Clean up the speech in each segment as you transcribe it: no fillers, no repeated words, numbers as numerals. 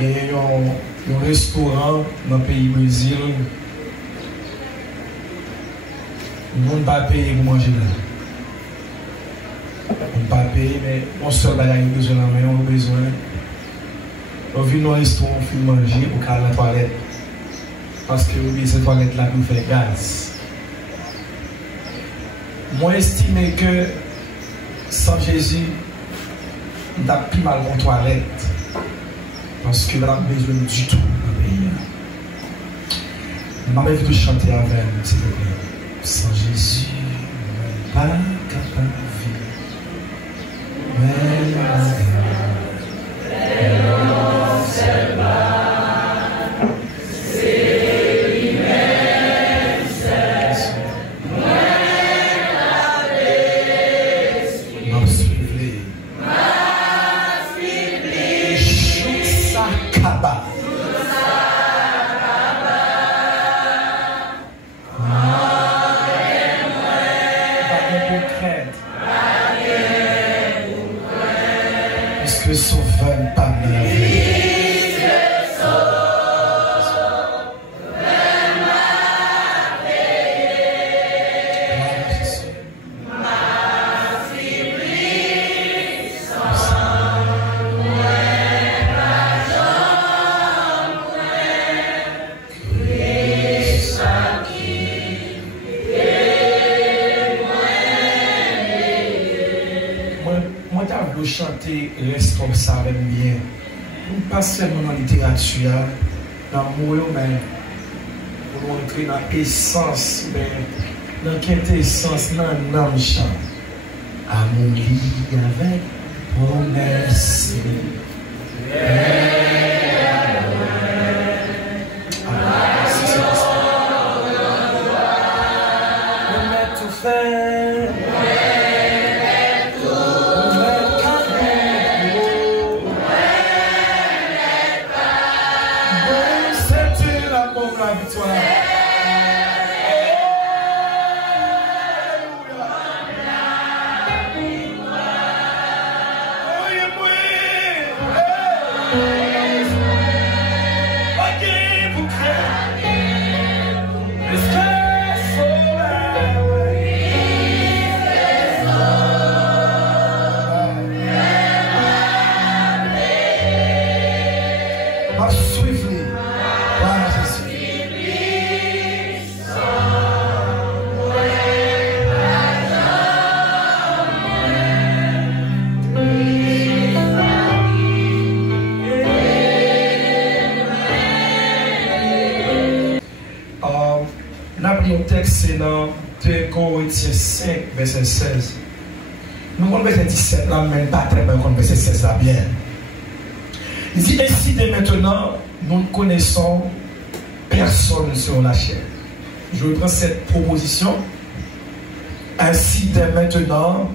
il y a un restaurant dans le pays Brésil. On ne pas payer pour manger là. On ne pas payer, mais on seul bagage besoin là, mais on a besoin. On vient dans un restaurant, on fait manger pour aller à la toilette. Parce que cette toilette là nous fait gaz. Moi, j'estime que sans Jésus, on n'a plus mal en toilette. Parce que on a besoin du tout dans le pays. Je vais vous chanter avec vous, s'il vous plaît. Sans Jésus, pas capable de vivre. Mais chanter reste comme ça avec bien. Pas seulement dans la littérature, dans le mot, mais pour entrer dans l'essence, dans la quintessence, dans l'âme chant. Amour lié avec promesse. Tout faire. C'est dans 2 Corinthiens 5, verset 16. Nous avons verset 17, là, même pas très bien, comme verset 16 là, bien. Il dit, ainsi dès maintenant, nous ne connaissons personne sur la chair. Je reprends cette proposition. Ainsi dès maintenant,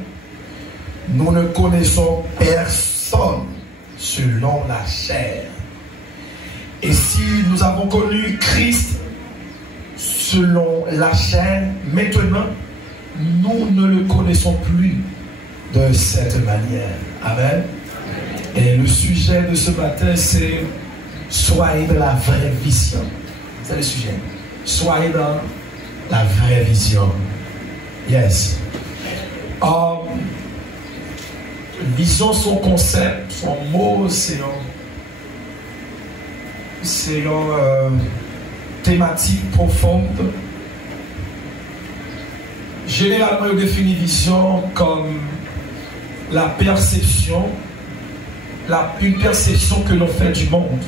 nous ne connaissons personne selon la chair. Et si nous avons connu Christ selon la chair, maintenant, nous ne le connaissons plus de cette manière. Amen. Et le sujet de ce matin, c'est soyez dans la vraie vision. C'est le sujet. Soyez dans la vraie vision. Yes. Vision, son concept, son mot, c'est une thématique profonde. Généralement, on définit vision comme la perception, une perception que l'on fait du monde.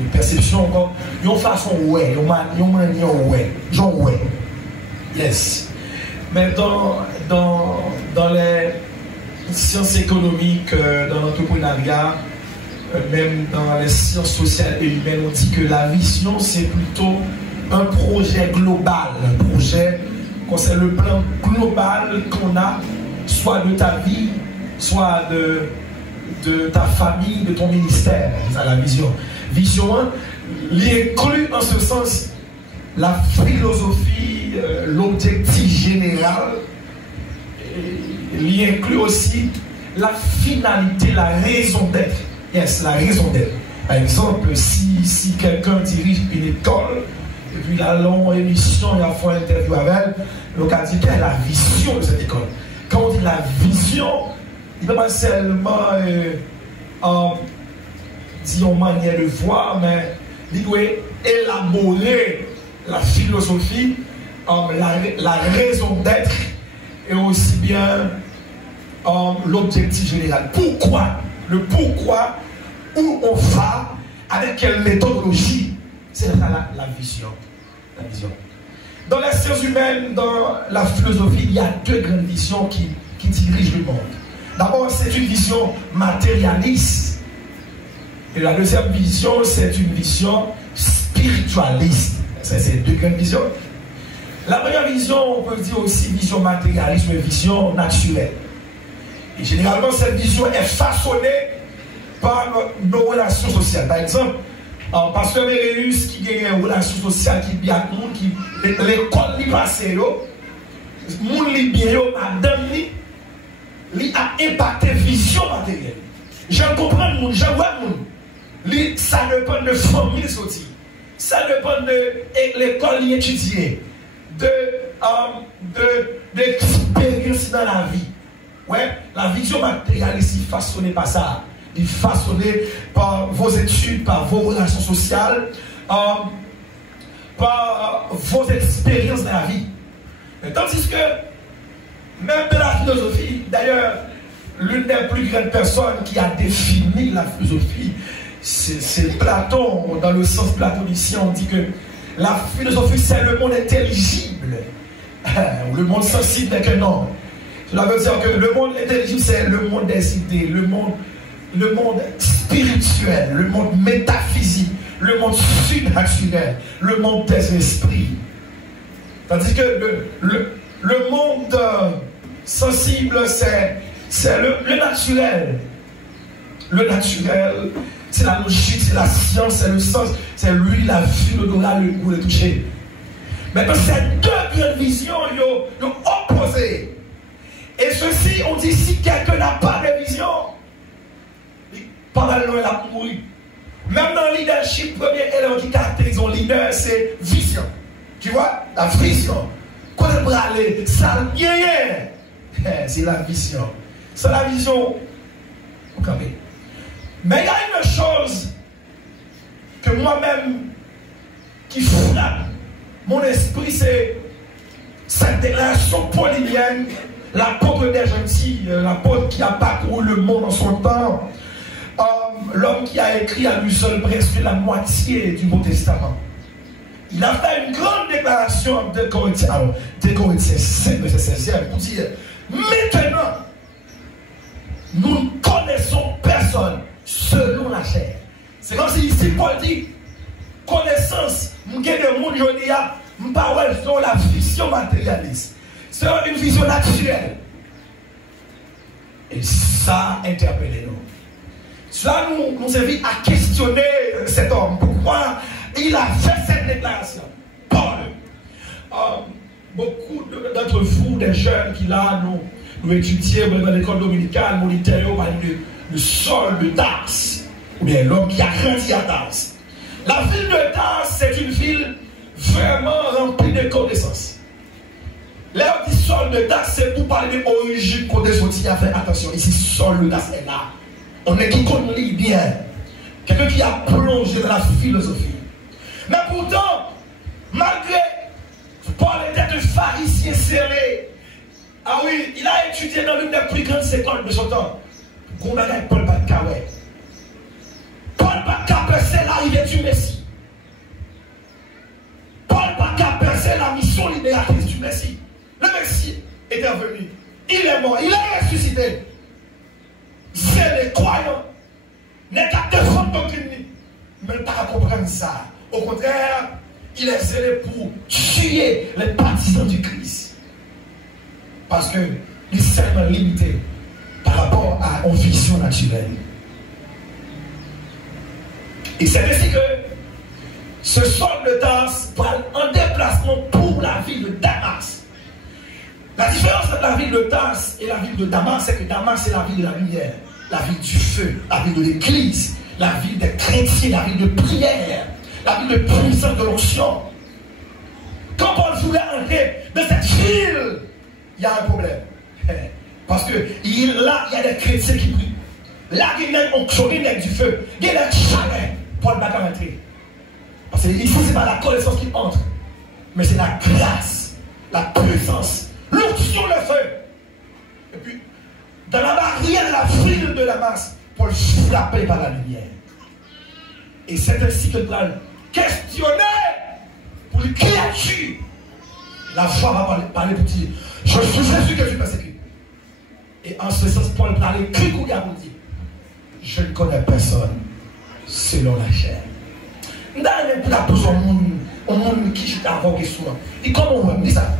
Une perception comme une façon ouais, une manière ouais, genre ouais. Yes. Mais dans les sciences économiques, dans l'entrepreneuriat, même dans les sciences sociales et humaines, on dit que la vision, c'est plutôt un projet global, un projet, c'est le plan global qu'on a, soit de ta vie, soit de ta famille, de ton ministère. C'est ça la vision. Vision 1, il inclut en ce sens la philosophie, l'objectif général, il inclut aussi la finalité, la raison d'être. Yes, la raison d'être. Par exemple, si quelqu'un dirige une école, et puis il a une longue émission, il a fait une interview avec elle, donc a dit quelle est la vision de cette école. Quand on dit la vision, il ne peut pas seulement dire une manière de voir, mais il doit élaborer la philosophie, la raison d'être et aussi bien l'objectif général. Pourquoi? Le pourquoi, où on va, avec quelle méthodologie. C'est ça la vision. La vision. Dans les sciences humaines, dans la philosophie, il y a deux grandes visions qui dirigent le monde. D'abord, c'est une vision matérialiste. Et la deuxième vision, c'est une vision spiritualiste. Ça, c'est deux grandes visions. La première vision, on peut dire aussi vision matérialiste, mais vision naturelle. Et généralement, cette vision est façonnée par nos relations sociales. Par exemple, Pasteur Méréus qui a une relation sociale qui bien tout le monde, qui l'école qui passe, le monde qui bien, madame, qui a impacté vision matérielle. Je comprends le monde, je vois le monde. Ça dépend de famille sortie. Ça dépend de l'école qui étudie, d'expérience dans la vie. Ouais, la vision matérialiste est façonnée par ça. Il est façonné par vos études, par vos relations sociales, par vos expériences dans la vie. Tandis que, même dans la philosophie, d'ailleurs, l'une des plus grandes personnes qui a défini la philosophie, c'est Platon. Dans le sens platonicien, on dit que la philosophie, c'est le monde intelligible. Le monde sensible n'est que non. Cela veut dire que le monde intelligible, c'est le monde des idées, le monde spirituel, le monde métaphysique, le monde surnaturel, le monde des esprits. Tandis que le monde sensible, c'est le naturel. Le naturel, c'est la logique, c'est la science, c'est le sens, c'est lui, la vue, l'odorat, le goût, le toucher. Mais dans ces deux grandes visions, ils sont opposées. Et ceci, on dit, si quelqu'un n'a pas de vision, pas mal loin, il a mouru. Même dans le leadership, le premier élément qui caractérise un leader, c'est vision. Tu vois, la vision. Quand on va aller, ça c'est la vision. C'est la vision. Mais il y a une chose que moi-même qui frappe mon esprit, c'est cette déclaration paulinienne, l'apôtre des gentils, l'apôtre qui a parcouru le monde en son temps, l'homme qui a écrit à lui seul presque la moitié du Nouveau Testament. Il a fait une grande déclaration de Corinthiens, alors, de Corinthiens 5, verset 16, pour dire, maintenant, nous ne connaissons personne selon la chair. C'est comme si ici Paul dit, connaissance, nous avons des gens aujourd'hui, nous parlons sur la vision matérialiste. C'est une vision naturelle. Et ça interpelle nous. Cela nous invite à questionner cet homme. Pourquoi il a fait cette déclaration? Paul. Beaucoup d'entre vous, des jeunes qui là, nous étudions dans l'école dominicale, nous littéralement parlons de Saul de Tarse, ou bien l'homme qui a grandi à Tarse. La ville de Tarse, c'est une ville vraiment remplie de connaissances. Là, on dit Saul de Tarse, c'est pour parler de l'origine qu'on est sorti à faire attention. Ici, Saul de Tarse est là. On est qui connaît bien. Quelqu'un qui a plongé dans la philosophie. Mais pourtant, malgré Paul était un pharisien serré. Ah oui, il a étudié dans l'une des plus grandes écoles de son temps. Qu'on a Paul Baccaoué. Paul Baccaoué, c'est l'arrivée du Messie. Paul Baccaoué, c'est la mission libératrice du Messie. Le Messie est revenu. Il est mort, il est ressuscité. C'est les croyants. N'est qu'à défendre aucune ligne. Mais pas à comprendre ça. Au contraire, il est zélé pour tuer les partisans du Christ. Parce qu'il est seulement limité par rapport à une vision naturelle. Et c'est ainsi que ce Saul de Tarse parle en déplacement pour la ville de Damas. La différence entre la ville de Tarse et la ville de Damas, c'est que Damas, c'est la ville de la lumière, la ville du feu, la ville de l'église, la ville des chrétiens, la ville de prière, la ville de puissance de l'onction. Quand Paul voulait entrer dans cette ville, il y a un problème. Parce que là, il y a des chrétiens qui prient. Là, il y a du feu, il y a des chalets. Paul ne va pas entrer. Parce que ici, ce n'est pas la connaissance qui entre, mais c'est la grâce, la puissance, l'onction, le feu. Et puis, dans la barrière de la ville de la masse, Paul frappé par la lumière. Et c'est ainsi que Paul questionné pour le créature. La foi va parler pour dire, je suis Jésus que tu persécutes. Et en ce sens, Paul parlait cri ou pour dire, je ne connais personne selon la chair. Dans la besoin au monde qui joue avant question. Et comment on dit ça?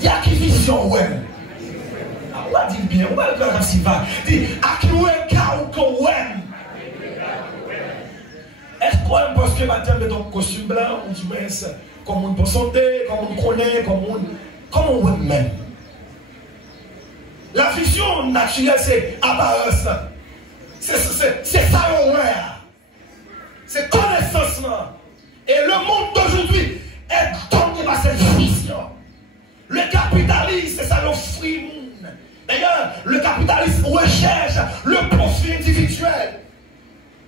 Il y a qui vision, ouais. On va dire bien, on va le faire si va. Dit, à qui ouais, car ou qu'on ouais. Est-ce qu'on aime parce que matin met ton costume blanc ou du moins comme on peut santé, comme on connaît, comme on même. La vision naturelle, c'est apparence. C'est ça on voit. C'est connaissance. Et le monde d'aujourd'hui est dominé par cette vision. Le capitalisme, c'est ça l'offre. D'ailleurs, le capitalisme recherche le profit individuel.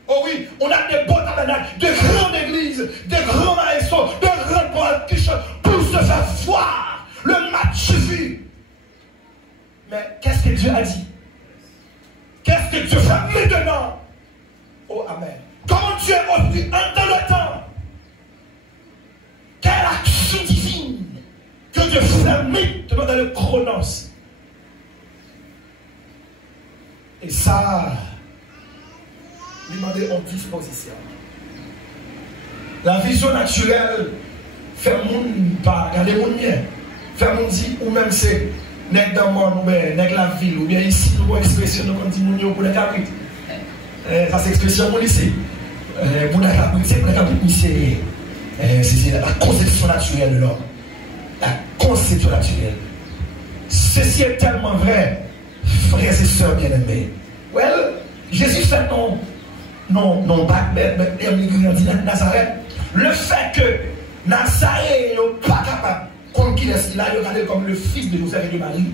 Oh oui, on a des beaux tabernacles, de grandes églises, de grands maestros, de grandes politiques pour se faire voir. Le match suffit. Mais qu'est-ce que Dieu a dit? Qu'est-ce que Dieu fait maintenant? Oh, amen. Comment Dieu a obtenu dans le temps? Quelle action divine que Dieu fait maintenant dans le chronos? Et ça, demander en disposition. La vision naturelle fait monde pas regarder mon bien. Fait monde dit ou même c'est nèg dans monde ou bien nèg la ville ou bien ici nous expression nous comme dit mon yo pour les capit. Ça c'est expression mon ici. Pour la capit c'est pour la capit c'est la conception naturelle de l'homme. La conception naturelle. Ceci est tellement vrai, frères et sœurs bien-aimés. Well, Jésus fait non, Nazareth. Le fait que Nazareth n'est pas capable, comme qu'il est, il a regardé comme le fils de Joseph et de Marie.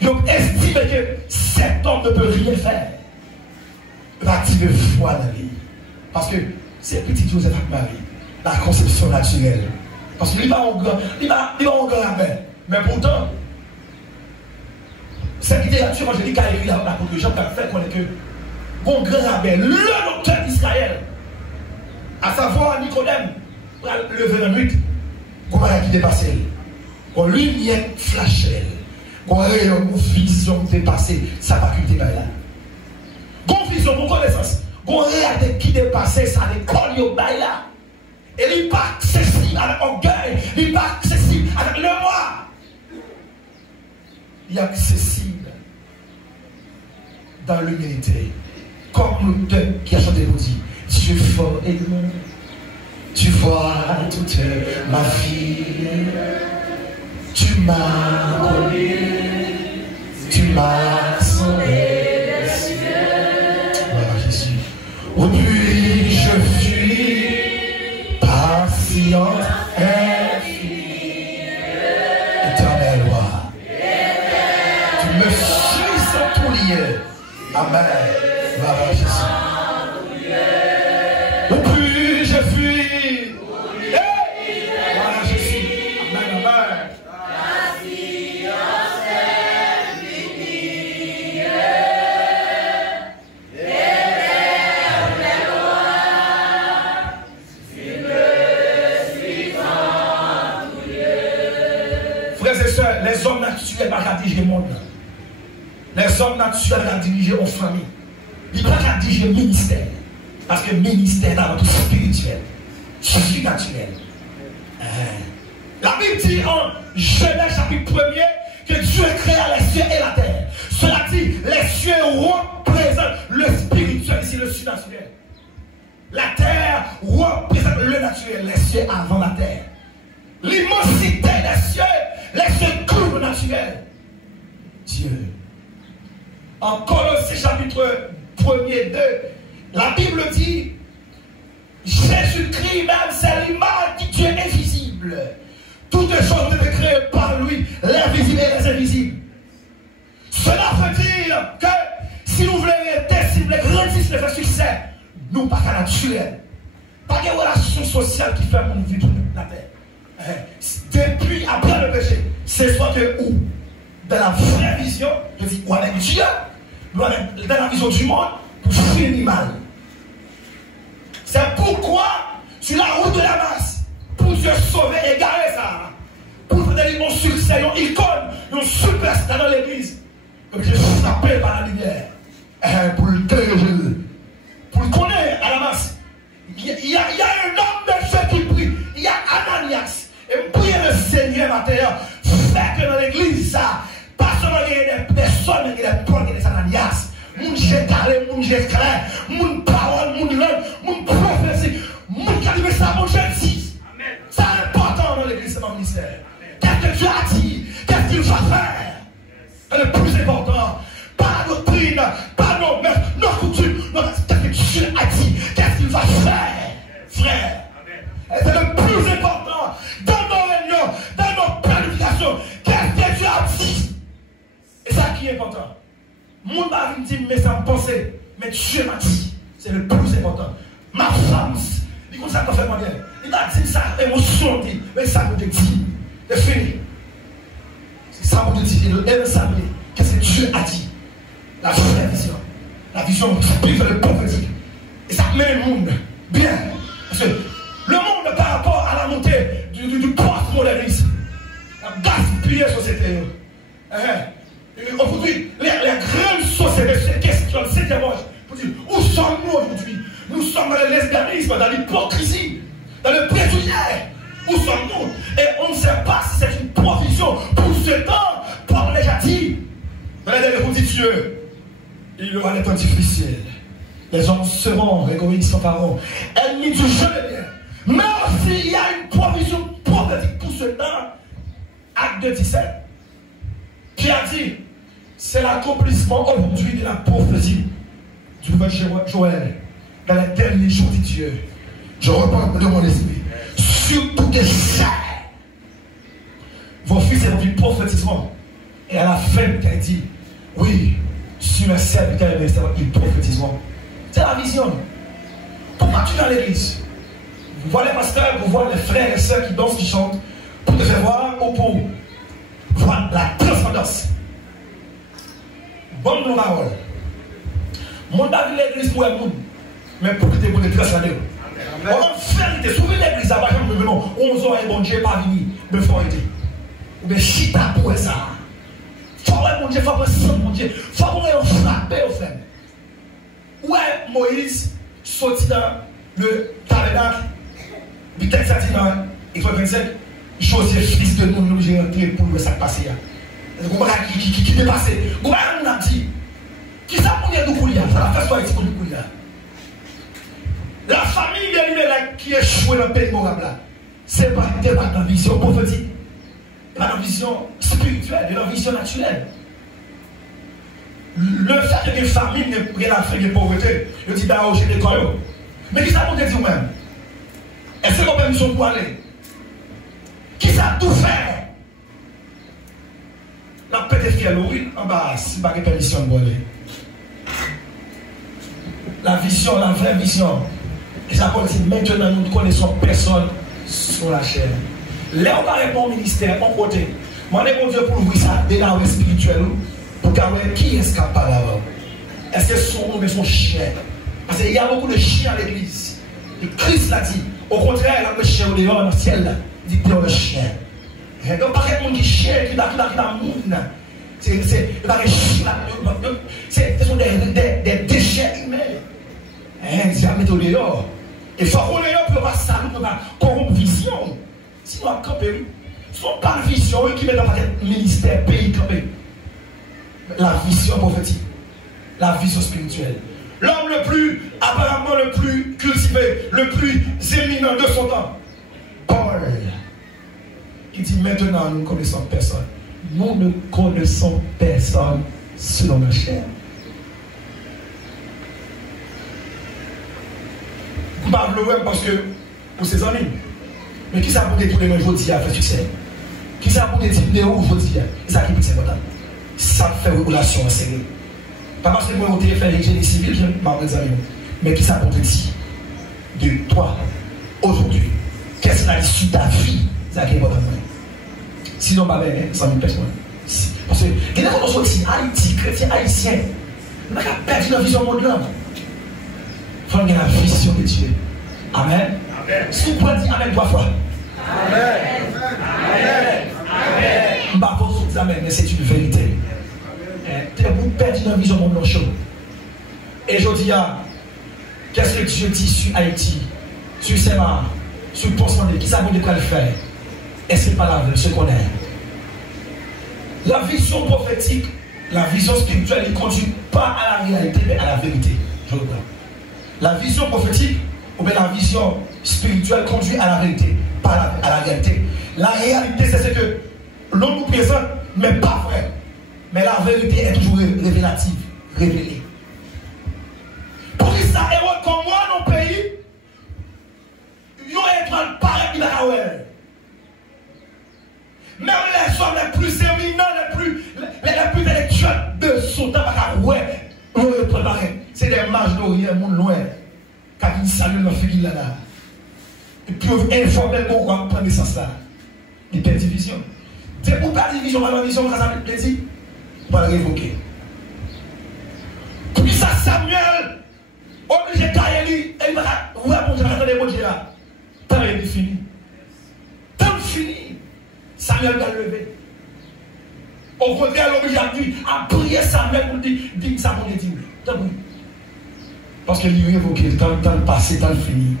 Il estime que cet homme ne peut rien faire. Il va activer foi dans lui. Parce que c'est petit Joseph et Marie, la conception naturelle. Parce qu'il va en grand rappel. Mais pourtant, cette littérature angélique a écrit l'apôtre Jean qui a fait connaître que bon grand rabbin, le docteur d'Israël, à savoir Nicodème, pour lever la nuit, qu'on va qui dépasser, qu'on lumière flashée, qu'on rayon, qu'on vision dépasser sa faculté là. Qu'on vision, qu'on connaissance, qu'on réalité qui dépassait sa école au bail là. Et il n'est pas accessible à l'orgueil, il n'est pas accessible avec le moi. Il est accessible dans l'humilité. Comme l'auteur qui a chanté pour dire, tu es fort et bon, tu vois toute ma vie, tu m'as connu, tu m'as sauvé. Voilà Jésus. Oh puis je fuis, patiente, infinie, éternel roi. Tu me suis sans tout lié. Amen. Voilà Jésus. Au plus je fuis. Voilà Jésus. Amen, amen. Frères et sœurs, les hommes naturels ne diriger le monde. Les hommes naturels ne diriger aux familles. Il ne peut pas diriger le ministère. Parce que le ministère est avant tout spirituel, surnaturel. La Bible dit en Genèse chapitre 1er que Dieu créa les cieux et la terre. Cela dit, les cieux représentent le spirituel, ici le surnaturel. La terre représente le naturel, les cieux avant la terre. L'immensité des cieux, les secours naturels. Dieu. En Colossiens chapitre 1er 2, la Bible dit, Jésus-Christ même, c'est l'image du Dieu invisible. Toutes les choses étaient créées par lui, l'invisible et les invisibles. Cela veut dire que si nous voulons aider, si nous voulons grandir, si nous voulons faire succès, nous pas qu'à naturel. Pas de relation sociale qui fait mon vie sur la terre. Depuis après le péché, c'est soit que où dans la vraie vision, je dis, ou avec Dieu, ou dans la vision du monde, pour finir mal. C'est pourquoi, sur la route de la masse, pour Dieu sauver et garer ça, pour faire des succès, une icône, une superstar dans l'église, comme je suis frappé par la lumière, pour le téléviser, pour le connaître à la masse. Il y a un homme de Dieu qui prie, il y a Ananias, et prie le Seigneur matin, fait que dans l'église, ça, pas seulement il y a des personnes, il y a des Paul, il y a des Ananias. Moun j'éclaire, moun j'éclaire, moun parole, moun langue, moun prophétie, moun qui arrive ça, moun gentil. C'est important dans l'église, c'est mon ministère. Qu'est-ce que Dieu a dit? Qu'est-ce qu'il va faire? C'est le plus important. Pas notre doctrine, pas nos mœurs, nos coutumes, qu'est-ce que Dieu a dit? Qu'est-ce qu'il va faire, frère? Et c'est le plus important dans nos réunions, dans nos planifications. Qu'est-ce que Dieu a dit? Et ça qui est important. Mon mari me dit, mais ça me pensait, mais Dieu m'a dit, c'est le plus important. Ma femme, il comme ça qu'on fait modèle. Il m'a dit ça, émotion, mais ça me dit, c'est fini. C'est ça me dit, elle savait, qu'est-ce que Dieu a dit. La vraie vision. La vision spirituelle et prophétique. Et ça met le monde bien. Parce que le monde par rapport à la montée du post-modernisme, la gaspillée société. Aujourd'hui, les grandes sociétés se questionnent, s'interrogent pour dire où sommes-nous aujourd'hui? Nous sommes dans le lesbianisme, dans l'hypocrisie, dans le préjugé. Où sommes-nous? Et on ne sait pas si c'est une provision pour ce temps. Paul l'a dit. Dans les derniers dit Dieu, il y aura des temps difficiles. Les hommes seront égoïstes sans parole, ennemis du jeu de bien. Mais aussi, il y a une provision prophétique pour ce temps. Acte 2, 17. Qui a dit, c'est l'accomplissement aujourd'hui de la prophétie du prophète Joël dans les derniers jours de Dieu. Je reprends de mon esprit. Surtout que ça, vos fils et vos filles prophétiseront. Et à la fin, il a dit, oui, sur mes serviteurs et mes serviteurs, ils prophétiseront. C'est la vision. Pourquoi tu es dans l'église? Vous voyez les pasteurs, vous voyez les frères et sœurs qui dansent, qui chantent, pour te faire voir ou pour voir la transcendance. Bonne parole. Mon David l'église pour le monde, mais pour que tu aies transcender. On va faire des souvenirs l'église, à partir de 11 ans et bon Dieu pas venu, me faut aider. Ou bien chita pour ça. Faut que mon Dieu, faut que mon Dieu, faut qu'on frappe au frère. Ouais, Moïse sorti dans le tabernacle, du texte a dit dans Exode 25, Josué, fils de nous, j'ai rentré pour le sac passé. Qui dépasse. Vous a dit, qui ça pour nous courir? Ça va faire soit pour nous courir. La famille de qui est échouée dans le pays de Morabla, c'est pas dans la vision prophétique, pas dans la vision spirituelle, dans la vision naturelle. Le fait que les familles ne prennent la fin de pauvreté, je dis d'abord, j'ai des coyotes. Mais qui ça pour te dire même? Est-ce qu'on peut nous pour aller? Qui ça tout faire? La petite fière, oui, en bas, si pas de permission de voler. La vision, la vraie vision. Et ça veut dire maintenant nous ne connaissons personne sur la chaîne. Là, on va répondre au ministère, on côté. Moi, je demande Dieu pour ouvrir ça, des langues spirituelles, pour savoir qui est capable là-bas. Est-ce que son nom est son chien? Parce qu'il y a beaucoup de chiens à l'église. Et Christ l'a dit. Au contraire, il y a le chien au dehors dans le ciel. Il dit le chien. Donc, pas quelqu'un qui chien, qui a monde. Ce sont des déchets humains. C'est à mettre au dehors. Et il faut qu'on ait un peu de salut, pour la corrompre vision. Sinon, on camper. Ce n'est pas la vision qui met dans le ministère, pays campé. La vision prophétique. La vision spirituelle. L'homme le plus, apparemment le plus cultivé, le plus éminent de son temps. Paul. Il dit maintenant nous ne connaissons personne. Nous ne connaissons personne selon la chair. Je ne pas le parce que pour ses amis. Mais qui ça pour détourner mon jeudi à faire succès? Qui ça pour détourner où jeudi? C'est ça qui est important. Ça fait une relation en série. Pas parce que moi, on fait les génies civils, je ne m'en amis. Mais qui ça pour te dire de toi, aujourd'hui, qu'est-ce que l'issue de ta vie? C'est ça qui est important. Sinon, pas bien, 100 000 personnes. Parce que, il y a des gens qui sont Haïti, chrétiens haïtiens. On a perdu la vision monde là. Il faut avoir la vision de Dieu. Amen. Si vous pouvez dire Amen 3 fois. Amen. Amen. Amen. Je ne vais pas vous dire Amen, mais c'est une vérité. Vous perdez la vision monde là. Et je dis, qu'est-ce que Dieu dit sur Haïti, sur Sémar, sur le Pont-Sandé, qui ça vous devrait le faire? Est-ce que pas ce qu'on est? La vision prophétique, la vision spirituelle, ne conduit pas à la réalité, mais à la vérité. Je le dis. La vision prophétique, ou bien la vision spirituelle conduit à la vérité, pas à la réalité. La réalité, c'est ce que l'on nous présente, mais pas vrai. Mais la vérité est toujours révélative, révélée. Pour que ça évoque comme moi dans le pays, il y a une étoile pareille qui n'a ouais. Même les hommes les plus éminents, les plus intellectuels de son temps, ouais, c'est des mages d'Orient, mon loin, quand ils saluent leur figure là. Et puis, informellement, on va prendre ça là. Ils perdent division. C'est pour perdre division, pas la vision, ça veut plaisir. On va le révoquer. Puis ça, Samuel, obligé de tailler, et il va répondre à des mots là. Tant il est fini. Tant fini. Samuel va lever. Au contraire, l'obligé à prier Samuel pour dire ça pour dire oui. Parce que lui évoqué tant le passé, tant le fini.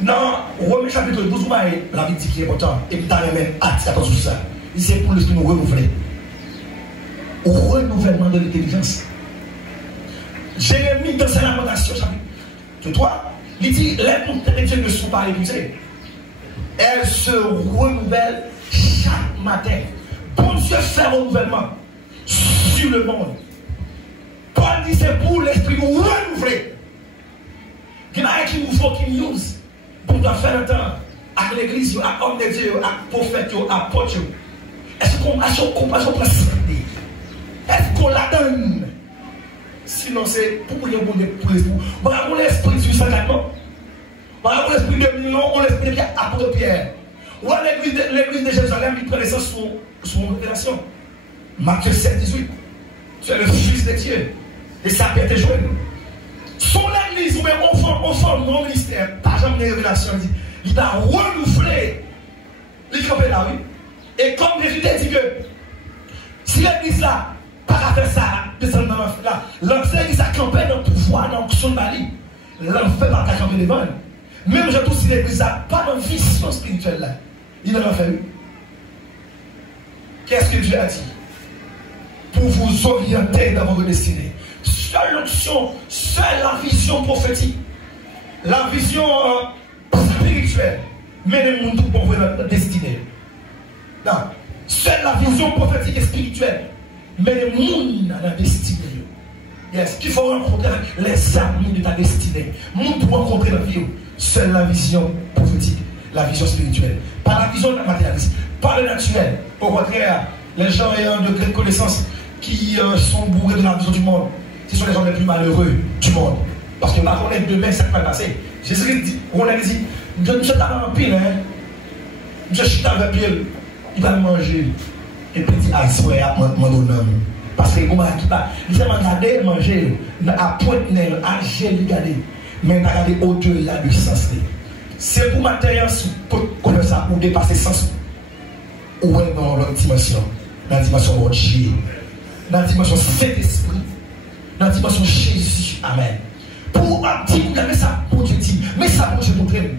Dans Romains chapitre 12, la vie dit qui est important. Et puis dans les mêmes actes, attention sur ça. C'est pour l'esprit nous renouveler. Au renouvellement de l'intelligence. Jérémie dans sa lamentation, chapitre 3, il dit les montagnes de Dieu ne sont pas épuisées. Elles se renouvellent chaque matin. Bon Dieu fait renouvellement sur le monde. Paul dit c'est pour l'esprit nous renouveler. Il y en a qui nous faut qu'il nous use pour nous faire le temps avec l'église, avec l'homme de Dieu, avec le prophète, avec l'apôtre. Est-ce qu'on a son compassion pour la santé? Est-ce qu'on la donne? Sinon c'est pour l'esprit. Voilà pour l'esprit du sacrement. Voilà pour l'esprit de Milan, on l'esprit de l'apôtre Pierre. Voilà l'église de Jérusalem qui prend naissance sous une révélation. Matthieu 7, 18. Tu es le fils de Dieu. Et ça peut être joué. Son église, ou même on forme mon ministère, pas jamais de révélation, il va renouveler. Il campé là, oui. Et comme Jésus dit que si l'église là, pas faire ça, descendre dans l'enfer là, l'église a campé dans le pouvoir, dans son mari. L'enfer va camper devant. Même je trouve si l'église n'a pas de vision spirituelle là, il en a fait. Qu'est-ce que Dieu a dit? Pour vous orienter dans votre destinée. Seule l'option, seule la vision prophétique, la vision spirituelle, mais le monde pour votre destinée. Non. Seule la vision prophétique et spirituelle, mais le monde dans la destinée. Yes. Qu'il faut rencontrer les amis de ta destinée. Le monde pour rencontrer la vie. Seule la vision prophétique, la vision spirituelle. Pas la vision matérialiste, pas le naturel. Au contraire, les gens ayant de grandes connaissances qui sont bourrés de la vision du monde, ce sont les gens les plus malheureux du monde. Parce que là, on est demain, ça va passer. Jésus dit, on a dit, je ne suis pas en pile, hein. Je suis dans le pile, il va manger. Et puis il dit, ah, c'est à mon nom. Parce que comment il va regarder, manger, à pointe, à gérer, regarder. Mais il a regardé au-delà du sens. C'est pour matériel, comme ça, pour dépasser le sens. Ou est dans l'autre dimension, dans la dimension de Dieu, dans la dimension Saint-Esprit, dans la dimension Jésus. Amen. Pour un petit coup, ça pour Dieu dit, mais ça pour Dieu montrer.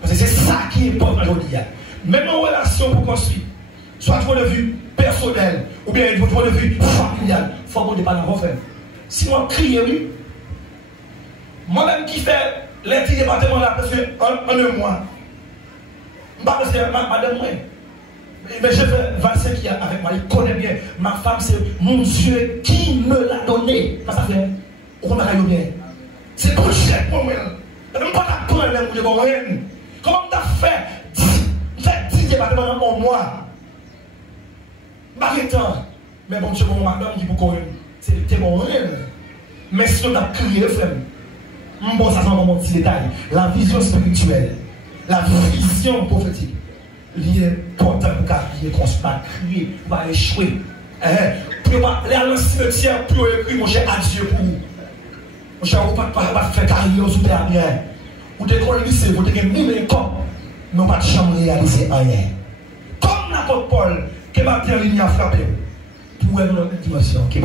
Parce que c'est ça qui est important aujourd'hui. Même en relation pour construire, soit de point de vue personnel, ou bien de point de vue familial, il faut qu'on ne pas dans vos sinon, crier, oui. Moi-même qui fais les petits départements là, parce qu'en un mois, parce que madame, moi. Mais je fais 25 qui avec moi, il connaît bien. Ma femme, c'est mon Dieu qui me l'a donné. Ça fait, on va bien. C'est pour Dieu pour pour moi. Je ne peux pas prendre même pour moi. Comment tu as fait 10 départements pendant un mois? Barretant. Mais bon Dieu, mon madame qui pour c'est bon. Mais si on a crié, frère, bon, ça c'est un petit détail. La vision spirituelle, la vision prophétique, il est important pour qu'il construire, crier, pour pas échouer. Pour aller à cimetière, pour écrire, mon cher, adieu pour vous. Mon cher, vous ne pouvez pas faire carrière sous terre, rien. Vous décolonissez, vous avez mis les corps, mais vous ne pouvez pas réaliser rien. Comme l'apôtre Paul, qui va bien ligne à frapper, pour une autre dimension qui est